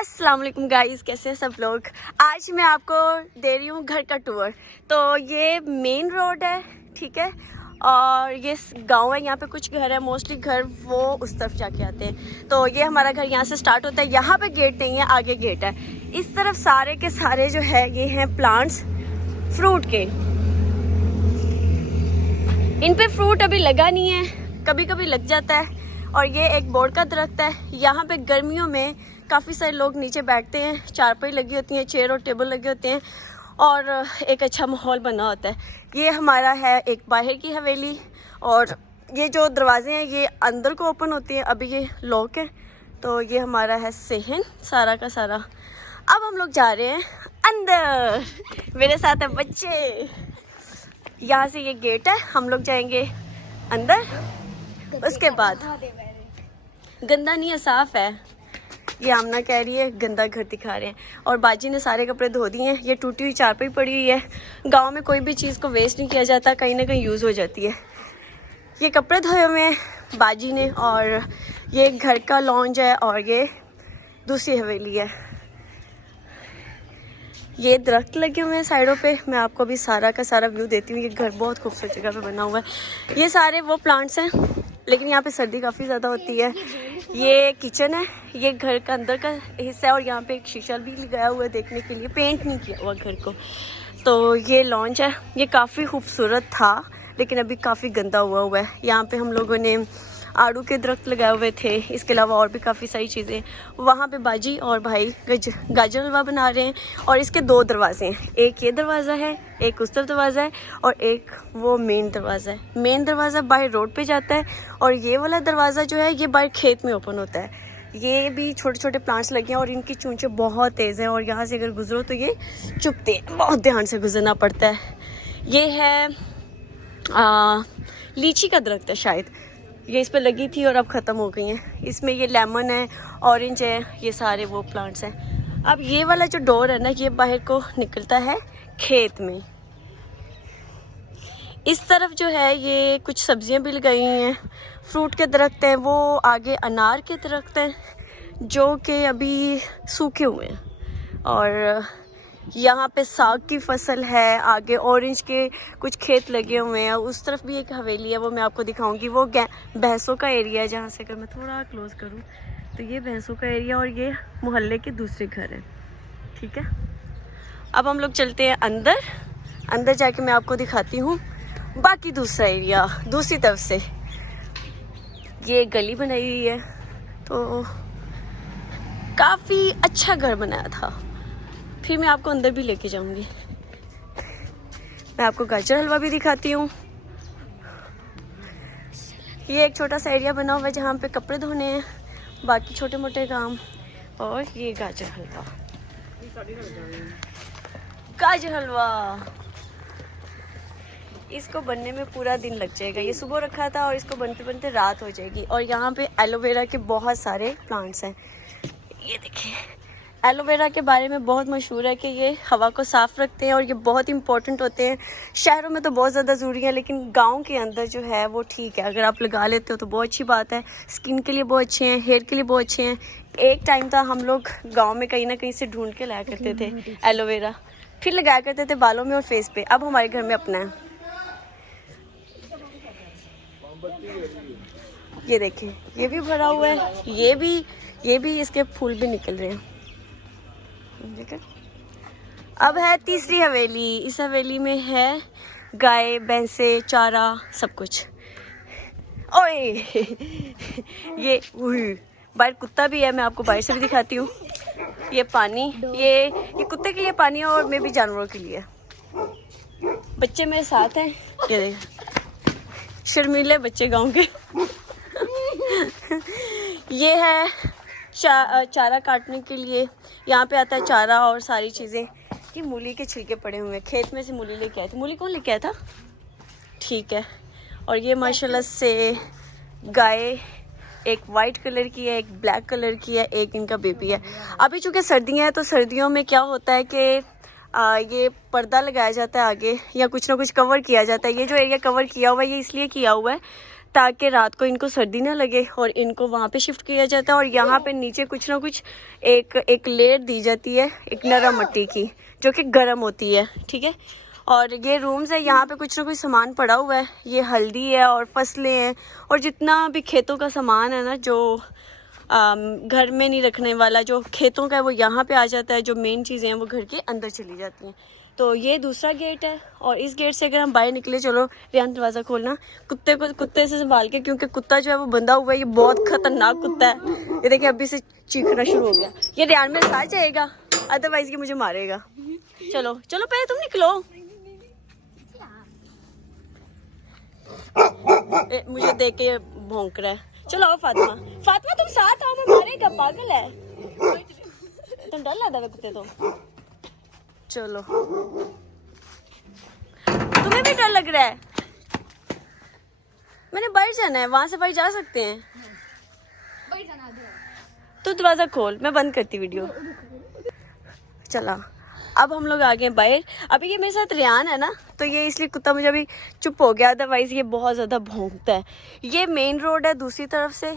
अस्सलाम वालेकुम गाइस, कैसे हैं सब लोग। आज मैं आपको दे रही हूँ घर का टूर। तो ये मेन रोड है, ठीक है, और ये गांव है। यहाँ पे कुछ घर है, मोस्टली घर वो उस तरफ जाके आते हैं। तो ये हमारा घर यहाँ से स्टार्ट होता है। यहाँ पे गेट नहीं है, आगे गेट है। इस तरफ सारे के सारे जो है ये हैं प्लांट्स फ्रूट के। इन पे फ्रूट अभी लगा नहीं है, कभी कभी लग जाता है। और ये एक बोर्ड का दरख्त है। यहाँ पे गर्मियों में काफ़ी सारे लोग नीचे बैठते हैं, चारपाई लगी होती हैं, चेयर और टेबल लगे होते हैं और एक अच्छा माहौल बना होता है। ये हमारा है एक बाहर की हवेली, और ये जो दरवाजे हैं ये अंदर को ओपन होती हैं, अभी ये लॉक है। तो ये हमारा है सहन सारा का सारा। अब हम लोग जा रहे हैं अंदर, मेरे साथ है बच्चे। यहाँ से ये गेट है, हम लोग जाएंगे अंदर। उसके बाद गंदा नहीं है, साफ है। ये आमना कह रही है गंदा घर दिखा रहे हैं, और बाजी ने सारे कपड़े धो दिए हैं। ये टूटी हुई चारपाई पड़ी हुई है। गांव में कोई भी चीज़ को वेस्ट नहीं किया जाता, कहीं ना कहीं यूज़ हो जाती है। ये कपड़े धोए हुए हैं बाजी ने, और ये घर का लॉन्ज है, और ये दूसरी हवेली है। ये दरख्त लगे हुए हैं साइडों पे। मैं आपको अभी सारा का सारा व्यू देती हूँ। ये घर बहुत खूबसूरत जगह पे बना हुआ है। ये सारे वो प्लांट्स हैं, लेकिन यहाँ पे सर्दी काफ़ी ज़्यादा होती है। ये किचन है, ये घर का अंदर का हिस्सा है, और यहाँ पे एक शीशा भी लगाया हुआ है देखने के लिए। पेंट नहीं किया हुआ घर को। तो ये लॉन्च है, ये काफ़ी खूबसूरत था लेकिन अभी काफ़ी गंदा हुआ है। यहाँ पे हम लोगों ने आड़ू के दरख्त लगाए हुए थे, इसके अलावा और भी काफ़ी सारी चीज़ें। वहाँ पे बाजी और भाई गाजर हलवा बना रहे हैं, और इसके दो दरवाजे हैं। एक ये दरवाज़ा है, एक उस तरफ दरवाज़ा है, और एक वो मेन दरवाज़ा है। मेन दरवाज़ा बाहर रोड पे जाता है, और ये वाला दरवाज़ा जो है ये बाहर खेत में ओपन होता है। ये भी छोटे छोटे प्लांट्स लगे हैं, और इनकी चूंचें बहुत तेज़ हैं, और यहाँ से अगर गुजरो तो ये चुभते हैं, बहुत ध्यान से गुजरना पड़ता है। ये है लीची का दरख्त है शायद, ये इस पर लगी थी और अब ख़त्म हो गई हैं। इसमें ये लेमन है, ऑरेंज है, ये सारे वो प्लांट्स हैं। अब ये वाला जो डोर है ना, ये बाहर को निकलता है खेत में। इस तरफ जो है ये कुछ सब्जियां भी लगाई हुई हैं, फ्रूट के दरख्त हैं। वो आगे अनार के दरख्त हैं जो कि अभी सूखे हुए हैं, और यहाँ पे साग की फसल है। आगे ऑरेंज के कुछ खेत लगे हुए हैं। उस तरफ भी एक हवेली है, वो मैं आपको दिखाऊंगी। वो भैंसों का एरिया है, जहाँ से अगर मैं थोड़ा क्लोज करूँ तो ये भैंसों का एरिया, और ये मोहल्ले के दूसरे घर हैं, ठीक है। अब हम लोग चलते हैं अंदर। अंदर जाके मैं आपको दिखाती हूँ बाकी दूसरा एरिया दूसरी तरफ से। ये गली बनाई हुई है, तो काफ़ी अच्छा घर बनाया था। फिर मैं आपको अंदर भी लेके जाऊंगी। मैं आपको गाजर हलवा भी दिखाती हूँ। ये एक छोटा सा एरिया बना हुआ है जहाँ पे कपड़े धोने हैं, बाकी छोटे मोटे काम। और ये गाजर हलवा, गाजर हलवा इसको बनने में पूरा दिन लग जाएगा। ये सुबह रखा था और इसको बनते बनते रात हो जाएगी। और यहाँ पे एलोवेरा के बहुत सारे प्लांट्स हैं। ये देखिए, एलोवेरा के बारे में बहुत मशहूर है कि ये हवा को साफ़ रखते हैं, और ये बहुत इंपॉर्टेंट होते हैं। शहरों में तो बहुत ज़्यादा ज़रूरी है, लेकिन गांव के अंदर जो है वो ठीक है। अगर आप लगा लेते हो तो बहुत अच्छी बात है। स्किन के लिए बहुत अच्छे हैं, हेयर के लिए बहुत अच्छे हैं। एक टाइम था हम लोग गाँव में कहीं ना कहीं से ढूंढ के लाया करते थे एलोवेरा, फिर लगाया करते थे बालों में और फेस पे। अब हमारे घर में अपना है। ये देखिए, ये भी भरा हुआ है, ये भी इसके फूल भी निकल रहे हैं। अब है तीसरी हवेली। इस हवेली में है गाय, भैंसे, चारा, सब कुछ। ओए ये बाहर कुत्ता भी है, मैं आपको बाहर से भी दिखाती हूँ। ये पानी, ये कुत्ते के लिए पानी है, और मैं भी जानवरों के लिए। बच्चे मेरे साथ हैं, ये देख, शर्मीले बच्चे गांव के। ये है चारा काटने के लिए, यहाँ पे आता है चारा और सारी चीज़ें। कि मूली के छिलके पड़े हुए हैं, खेत में से मूली लेके आए थे। मूली कौन लेके आया था? ठीक है। और ये माशाल्लाह से गाय, एक वाइट कलर की है, एक ब्लैक कलर की है, एक इनका बेबी है। अभी चूँकि सर्दियाँ हैं तो सर्दियों में क्या होता है कि ये पर्दा लगाया जाता है आगे, या कुछ ना कुछ कवर किया जाता है। ये जो एरिया कवर किया हुआ है ये इसलिए किया हुआ है ताकि रात को इनको सर्दी ना लगे, और इनको वहाँ पे शिफ्ट किया जाता है। और यहाँ पे नीचे कुछ ना कुछ एक लेयर दी जाती है, एक नरम मिट्टी की, जो कि गर्म होती है, ठीक है। और ये रूम्स है, यहाँ पे कुछ ना कुछ सामान पड़ा हुआ है, ये हल्दी है और फसलें हैं, और जितना भी खेतों का सामान है ना, जो घर में नहीं रखने वाला, जो खेतों का है, वो यहाँ पे आ जाता है। जो मेन चीज़ें हैं वो घर के अंदर चली जाती हैं। तो ये दूसरा गेट है, और इस गेट से अगर हम बाहर निकले, चलो रियान दरवाज़ा खोलना, कुत्ते से संभाल के, क्योंकि कुत्ता जो है वो बंधा हुआ है, ये बहुत खतरनाक कुत्ता है। ये देखिए अभी से चीखना शुरू हो गया। ये रियान मेरे साथ जाएगा, अदरवाइज ये मुझे मारेगा। चलो चलो पहले तुम निकलो। मुझे देख के भौंक रहा है। चलो आओ फातिमा, फातिमा तुम साथ आओ, मैं मारेगा, पागल है तुम, डर लगा कुत्ते तो। चलो तुम्हें भी डर लग रहा है? मैंने बाहर जाना है, वहां से बाहर जा सकते हैं। तो दरवाजा खोल, मैं बंद करती वीडियो। चला, अब हम लोग आ गए बाहर। अभी ये मेरे साथ रियान है ना, तो ये इसलिए कुत्ता मुझे अभी चुप हो गया, अदरवाइज ये बहुत ज़्यादा भौंकता है। ये मेन रोड है दूसरी तरफ से,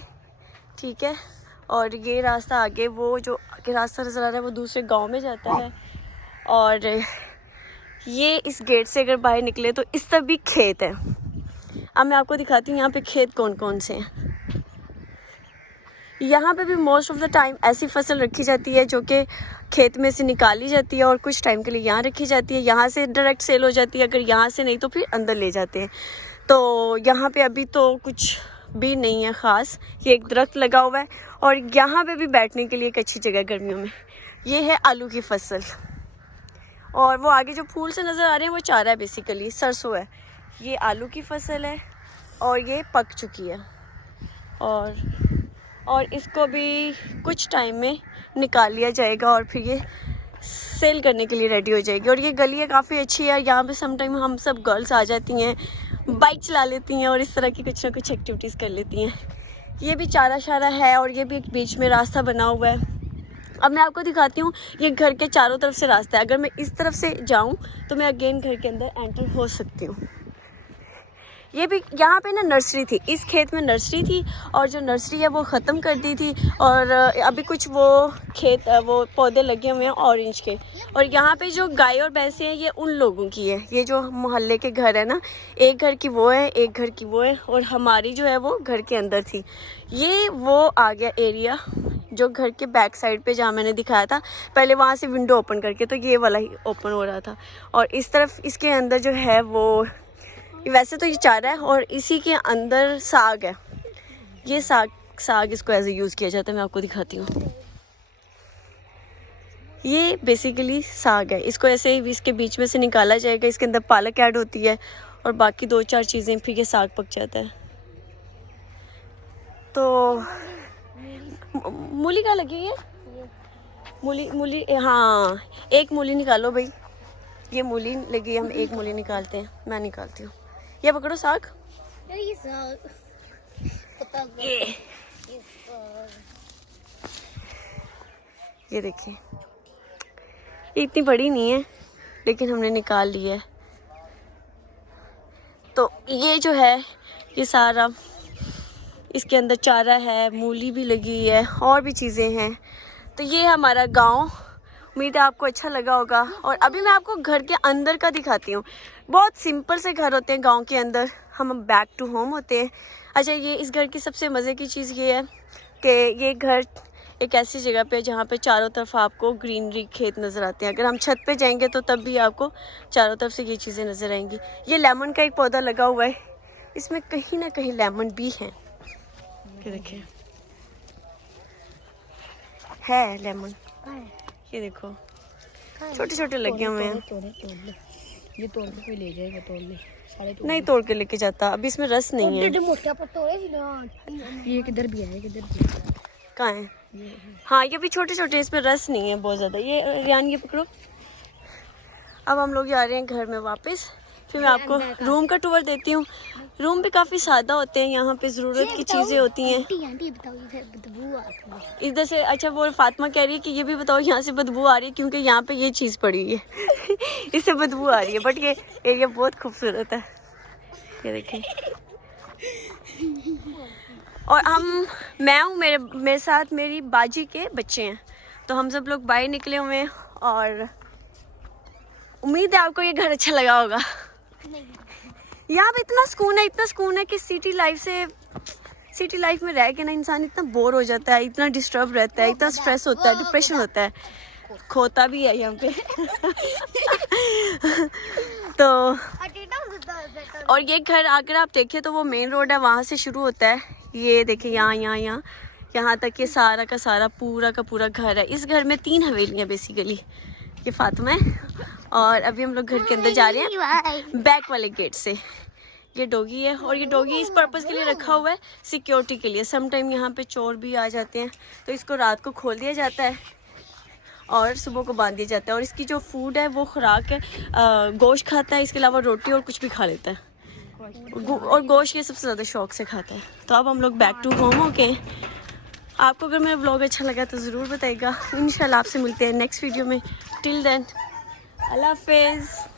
ठीक है। और ये रास्ता आगे, वो जो आगे रास्ता नज़र आ रहा है वो दूसरे गांव में जाता है। और ये इस गेट से अगर बाहर निकले तो इस तरफ भी खेत है। अब मैं आपको दिखाती हूँ यहाँ पे खेत कौन कौन से हैं। यहाँ पे भी मोस्ट ऑफ द टाइम ऐसी फसल रखी जाती है जो कि खेत में से निकाली जाती है और कुछ टाइम के लिए यहाँ रखी जाती है। यहाँ से डायरेक्ट सेल हो जाती है, अगर यहाँ से नहीं तो फिर अंदर ले जाते हैं। तो यहाँ पे अभी तो कुछ भी नहीं है ख़ास। ये एक दरख्त लगा हुआ है, और यहाँ पे भी बैठने के लिए एक अच्छी जगह गर्मियों में। ये है आलू की फसल, और वो आगे जो फूल से नज़र आ रहे हैं वो चारा है, बेसिकली सरसों है। ये आलू की फसल है, और ये पक चुकी है, और इसको भी कुछ टाइम में निकाल लिया जाएगा, और फिर ये सेल करने के लिए रेडी हो जाएगी। और ये गली है काफ़ी अच्छी है, यहाँ पे सम टाइम हम सब गर्ल्स आ जाती हैं, बाइक चला लेती हैं और इस तरह की कुछ ना कुछ एक्टिविटीज़ कर लेती हैं। ये भी चारा शारा है, और ये भी एक बीच में रास्ता बना हुआ है। अब मैं आपको दिखाती हूँ, ये घर के चारों तरफ से रास्ता है। अगर मैं इस तरफ से जाऊँ तो मैं अगेन घर के अंदर एंटर हो सकती हूँ। ये भी यहाँ पे ना नर्सरी थी, इस खेत में नर्सरी थी, और जो नर्सरी है वो ख़त्म कर दी थी, और अभी कुछ वो पौधे लगे हुए हैं ऑरेंज के। और यहाँ पे जो गाय और भैंसें हैं ये उन लोगों की है। ये जो मोहल्ले के घर है ना, एक घर की वो है, एक घर की वो है, और हमारी जो है वो घर के अंदर थी। ये वो आ गया एरिया जो घर के बैक साइड पे, जहाँ मैंने दिखाया था पहले, वहाँ से विंडो ओपन करके, तो ये वाला ही ओपन हो रहा था। और इस तरफ इसके अंदर जो है वो, वैसे तो ये चारा है, और इसी के अंदर साग है। ये साग इसको एज ए यूज़ किया जाता है। मैं आपको दिखाती हूँ, ये बेसिकली साग है। इसको ऐसे ही इसके बीच में से निकाला जाएगा, इसके अंदर पालक ऐड होती है और बाकी 2-4 चीज़ें, फिर ये साग पक जाता है। तो मूली का लगी है, मूली हाँ, एक मूली निकालो भाई। ये मूली लगी, हम एक मूली निकालते हैं, मैं निकालती हूँ। ये पकड़ो साग। ये देखिए, इतनी बड़ी नहीं है लेकिन हमने निकाल ली है। तो ये जो है ये सारा, इसके अंदर चारा है, मूली भी लगी है, और भी चीज़ें हैं। तो ये हमारा गांव, उम्मीद है आपको अच्छा लगा होगा। और अभी मैं आपको घर के अंदर का दिखाती हूँ। बहुत सिंपल से घर होते हैं गांव के अंदर, हम बैक टू होम होते हैं। अच्छा, ये इस घर की सबसे मज़े की चीज़ ये है कि ये घर एक ऐसी जगह पे जहाँ पे चारों तरफ आपको ग्रीनरी, खेत नज़र आते हैं। अगर हम छत पे जाएंगे तो तब भी आपको चारों तरफ से ये चीज़ें नज़र आएंगी। ये लेमन का एक पौधा लगा हुआ है, इसमें कहीं ना कहीं लेमन भी है। ये देखिए, है लेमन, ये देखो छोटे छोटे लगे हुए हैं। ये तोड़ के कोई ले जाएगा, तोड़ ले, सारे तोड़ नहीं तोड़ के लेके जाता, अभी इसमें रस नहीं है। ये किधर भी है, किधर भी कहाँ है? हाँ, ये भी छोटे छोटे, इसमें रस नहीं है बहुत ज़्यादा। ये रियान, ये पकड़ो। अब हम लोग जा रहे हैं घर में वापस। फिर मैं आपको रूम का टूर देती हूँ। रूम भी काफ़ी सादा होते हैं, यहाँ पे ज़रूरत की चीज़ें होती हैं। इधर से, अच्छा वो फातिमा कह रही है कि ये भी बताओ यहाँ से बदबू आ रही है, क्योंकि यहाँ पे ये चीज़ पड़ी है इससे बदबू आ रही है। बट ये एरिया बहुत खूबसूरत है, ये देखिए। और मैं हूँ, मेरे साथ मेरी बाजी के बच्चे हैं, तो हम सब लोग बाहर निकले हुए हैं और उम्मीद है आपको ये घर अच्छा लगा होगा। यहाँ पे इतना सुकून है कि सिटी लाइफ में रह के ना इंसान इतना बोर हो जाता है, इतना डिस्टर्ब रहता है, इतना स्ट्रेस होता है, डिप्रेशन होता है, खोता भी है यहाँ पे। तो और ये घर अगर आप देखें तो वो मेन रोड है, वहाँ से शुरू होता है, ये देखिए यहाँ तक ये सारा का सारा पूरा का पूरा घर है। इस घर में 3 हवेलियाँ बेसिकली। ये फातिमा है और अभी हम लोग घर के अंदर जा रहे हैं बैक वाले गेट से। ये डॉगी है और ये डॉगी इस पर्पज़ के लिए रखा हुआ है, सिक्योरिटी के लिए। सम टाइम यहाँ पे चोर भी आ जाते हैं, तो इसको रात को खोल दिया जाता है और सुबह को बांध दिया जाता है। और इसकी जो फूड है वो खुराक है, गोश्त खाता है, इसके अलावा रोटी और कुछ भी खा लेता है, और गोश्त ये सबसे ज़्यादा शौक से खाता है। तो अब हम लोग बैक टू होम हो गए। आपको अगर मेरा व्लॉग अच्छा लगा तो ज़रूर बताइएगा। इंशाल्लाह आपसे मिलते हैं नेक्स्ट वीडियो में। टिल देन अल्लाह हाफिज़।